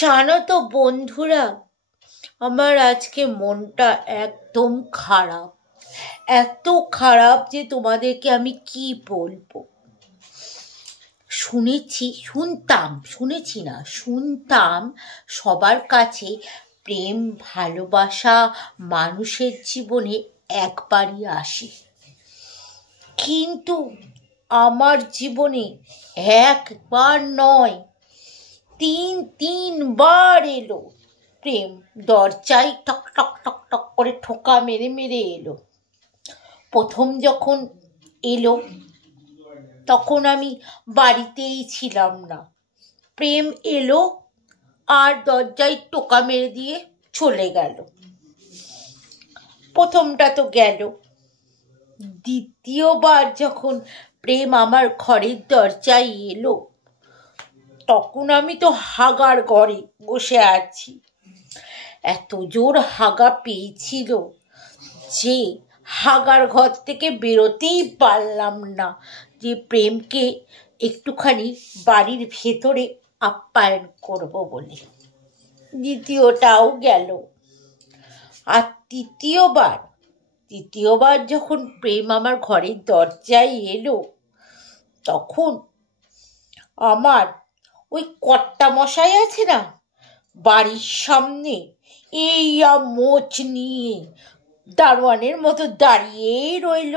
জানো তো বন্ধুরা, আমার আজকে মনটা একদম খারাপ। এত খারাপ যে তোমাদেরকে আমি কি বলবো। শুনতাম সবার কাছে প্রেম ভালোবাসা মানুষের জীবনে একবারই আসে, কিন্তু আমার জীবনে একবার নয়, তিনবার এলো প্রেম। দরজায় টক টক টক টক করে ঠোকা মেরে মেরে এলো। প্রথম যখন এলো তখন আমি বাড়িতেই ছিলাম না। প্রেম এলো আর দরজায় টোকা মেরে দিয়ে চলে গেল। প্রথমটা তো গেল। দ্বিতীয়বার যখন প্রেম আমার ঘরের দরজায় এলো, তখন আমি তো হাগার ঘরে বসে আছি। এত জোর হাগা পেয়েছিল যে হাগার ঘর থেকে বেরোতেই পারলাম না, যে প্রেমকে একটুখানি বাড়ির ভেতরে আপ্যায়ন করব বলে। দ্বিতীয়টাও গেল। আর তৃতীয়বার যখন প্রেম আমার ঘরের দরজায় এলো, তখন আমার ওই কর্তা মশাই আছে না, বাড়ির সামনে এই মোচ নিয়ে দারোয়ানের মতো দাঁড়িয়েই রইল।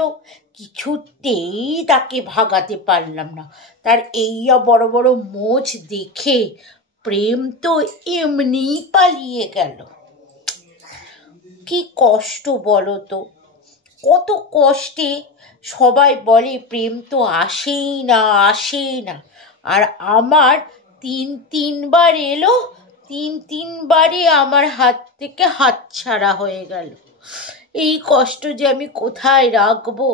কিছুতেই তাকে ভাগাতে পারলাম না। তার এই বড় বড় মোচ দেখে প্রেম তো এমনিই পালিয়ে গেল। কি কষ্ট বলো তো, কত কষ্টে সবাই বলে প্রেম তো আসেই না। আর আমার তিনবার এলো, তিনবারই আমার হাত থেকে হাতছাড়া হয়ে গেল। এই কষ্ট যে আমি কোথায় রাখবো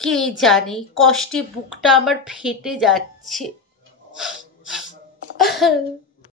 কে জানে। কষ্টে বুকটা আমার ফেটে যাচ্ছে।